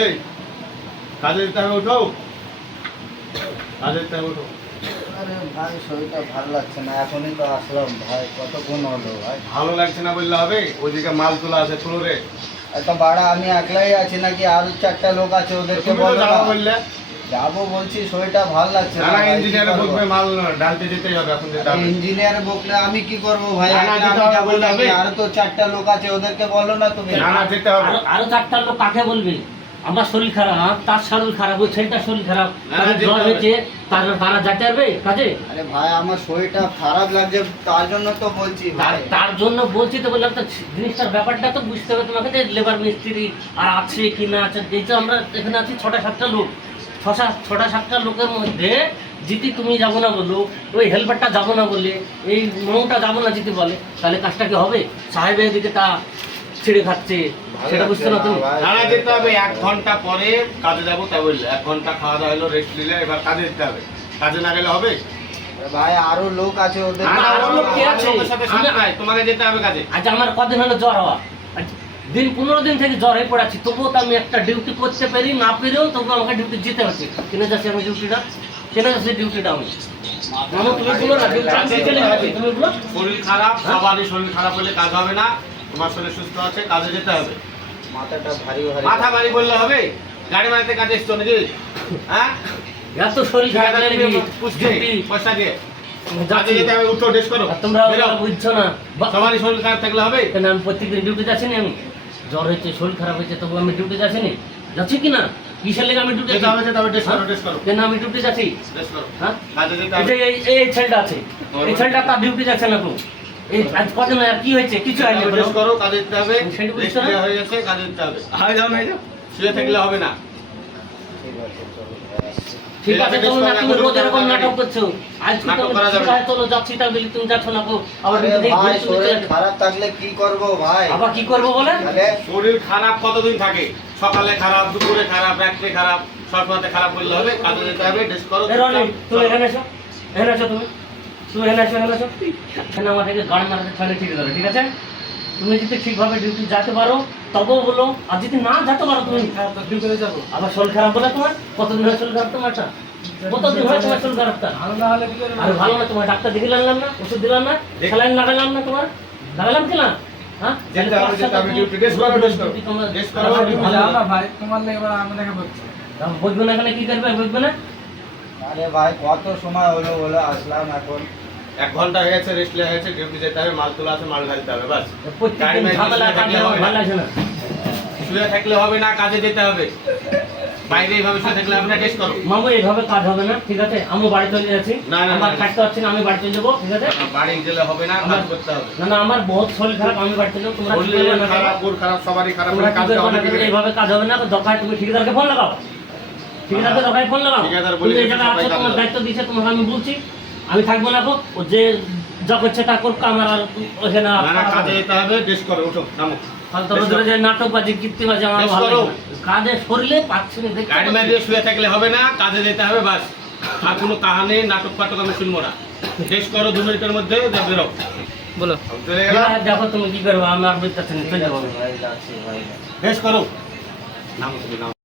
এই কাজে দিতে হবে ওঠো। কাজে দিতে হবে ওঠো। আরে ভাই শরীরটা ভালো লাগছে না। এখনই তো আসলাম ভাই কতক্ষণ হলো ভাই? ভালো লাগছে না বললে হবে? ওইদিকে মাল তোলা আছে ফ্লোরে এত ভাড়া আমি একলাই আছি নাকি আরও চারটা লোক আছে ওদেরকে যাব বললে। যাব বলছি শরীরটা ভালো লাগছে না না না ইঞ্জিনিয়ারে মাল ডালতে যেতেই হবে এখন যেতে হবে ইঞ্জিনিয়ার বকলে আমি কি করব ভাই। আরও তো চারটা লোক আছে ওদেরকে বলো না তুমি। না না যেতে হবে। আরও আরও চারটা লোক কাকে বলবে? আমার শরীর খারাপ তার শরীর খারাপ ওই ছেলেটার শরীর খারাপ যেতে জ্বর। হয়েছে তার তারা যেতে পারবে কাজে? আরে ভাই আমার শরীরটা খারাপ লাগছে তার জন্য তো বলছি তার ভাই। তার জন্য বলছি তো বললাম তো জিনিসটার ব্যাপারটা তো বুঝতে হবে তোমাকে যে লেবার মিস্ত্রি আর আছে কি না আছে। এই তো আমরা এখানে আছি ছটা সাতটা লোক ছটা ছটা সাতটা লোকের মধ্যে জিতি তুমি যাব না বলো ওই হেল্পারটা যাব না বলে এই মৌটা যাব না জিতি বলে তাহলে কাজটা কি হবে? সাহেবের দিকে তা ছিঁড়ে খাচ্ছে। সেটা বুঝতে না তুমি না যেতে হবে। এক ঘণ্টা পরে কাজে যাব তাই বললে। এক ঘণ্টা খাওয়া দাওয়া হলো রেস্ট নিলে এবার কাজে যেতে হবে। কাজে না গেলে হবে? ভাই আরও লোক আছে ওদের আরও লোক কে আছে? তোমাকে যেতে হবে কাজে। আজ আমার কদিন হলো জ্বর হওয়া। দিন পনেরো দিন থেকে জ্বর হয়ে পড়াচ্ছি। তবুও তো আমি একটা ডিউটি করতে পারি না পেরেও তবু আমাকে ডিউটি যেতে হচ্ছে। কিনে যাচ্ছি আমি ডিউটিটা কেনে যাচ্ছি ডিউটিটা আমি? তুমি বলো না ডিউটি তুমি বলো। শরীর খারাপ হ্যাঁ? সবারই শরীর খারাপ হলে কাজ হবে না। তোমার শরীর সুস্থ আছে কাজে যেতে হবে। মাথাটা ভারী ভারী মাথা বাড়ি বললে হবে? গাড়ি মারিতে কাজে এসছো নাকি? হ্যাঁ? এত শরীর খারাপ তুমি পয়সা দিয়ে কাজে যেতে হবে উঠো ড্রেস করো। তোমরা বুঝছ না। সবারই শরীর খারাপ থাকলে হবে? কেন আমি প্রত্যেকদিন ডিউটি যাচ্ছি না আমি? জ্বর হয়েছে শরীর খারাপ হয়েছে তবু আমি ডিউটি যাচ্ছি না? যাচ্ছি কি না? কিসের লেগে আমি ডিউটি যেতে হবে যেতে হবে ড্রেস করো করো। কেন আমি ডিউটি যাচ্ছি? ড্রেস করো। হ্যাঁ? এই ছেলেটা আছে। এই ছেলেটা তার ডিউটি যাচ্ছে না এই আজ কদিন আর কি হয়েছে? কিছু হয়নি করো কাজে যেতে হবে। সেটা বুঝতে রেস্ট হবে। দেওয়া হয়ে গেছে কাজে যেতে হবে। আয় যাও না যাও। শুয়ে থাকলে হবে না। ঠিক আছে চলো ভাই, আসছি। ঠিক আছে ঠিক আছে, তোমরা তুমি রোজ এরকম নাটক নাটক করছ। আজ নাটক করা যাবে না। চলো যাচ্ছি তা বলি তুমি যাচ্ছ না গো। আবার ভাই শরীর খারাপ থাকলে কি করব ভাই? আবার কি করব বলে? শরীর খারাপ কতদিন থাকে? সকালে খারাপ দুপুরে খারাপ রাত্রে খারাপ সবসময় খারাপ করলে হবে কাজে যেতে হবে ড্রেস করো তুমি এখানে এসো। এখানে এসো তুমি। তুমি এখানে আমার থেকে গাড়ি মারাতে ছাড়ে ঠিক আছে? তুমি যদি ঠিকভাবে ডিউটি যেতে পারো তবেও বলো। আর যদি না যেতে পারো তুমি ডিউটিতে যাব। আবার শরীর খারাপ বলে তোমার? কতদিন হয় শরীর খারাপ তোমারটা কতদিন হয় তোমার শরীর খারাপটা ভালো না হলে আরে ভালো না ডাক্তার দেখে না ওষুধ দিলাম না স্যালাইন লাগালাম না লাগালাম কি না? হ্যাঁ? বুঝবে না এখানে কি করবে বুঝবে না? আরে ভাই কত সময় হলো বলে আসলাম এখন? এক ঘণ্টা হয়ে গেছে রেস্ট হয়ে গেছে ডিউটি যেতে হবে মাল তোলা আছে মাল ঢালতে হবে বাস। শুয়ে থাকলে হবে না কাজে যেতে হবে। বাইরে এইভাবে শুয়ে থাকলে হবে না করো। মামু এইভাবে কাজ হবে না ঠিক আছে? আমি বাড়ি চলে যাচ্ছি। না, না, আমার থাকতে পারছি না আমি বাড়ি চলে যাব ঠিক আছে? বাড়ি গেলে হবে না কাজ করতে হবে। না না আমার বহুত শরীর খারাপ আমি বাড়ি চলে যাব তোমরা কি শরীর করবে না খারাপ ওর খারাপ সবারই খারাপ কাজটা? এইভাবে কাজ হবে না দরকার তুমি ঠিকাদারকে ফোন লাগাও। ঠিকাদারকে দরকার ফোন লাগাও। ঠিকাদার তুমি বলে এই তোমার দায়িত্ব দিয়েছে তোমাকে আমি বলছি। আমি থাকব না ও যে যা করছে তা করুক আমার আর ওখানে কাজে যেতে হবে ড্রেস করো নামো। আমার বেশ ভালো করো। লাগে না। কাজে শরীরে পাচ্ছি না গাড়ি মারিয়ে শুয়ে থাকলে হবে না কাজে যেতে হবে বাস। আর কোনো কাহানি নাটক ফাটক আমি শুনব না। ড্রেস করো দু মিনিটের মধ্যে বেরো। বলো। এবার দেখো তুমি কি করব আমি চলে যাব। ড্রেস করো। নামো তুমি নামো।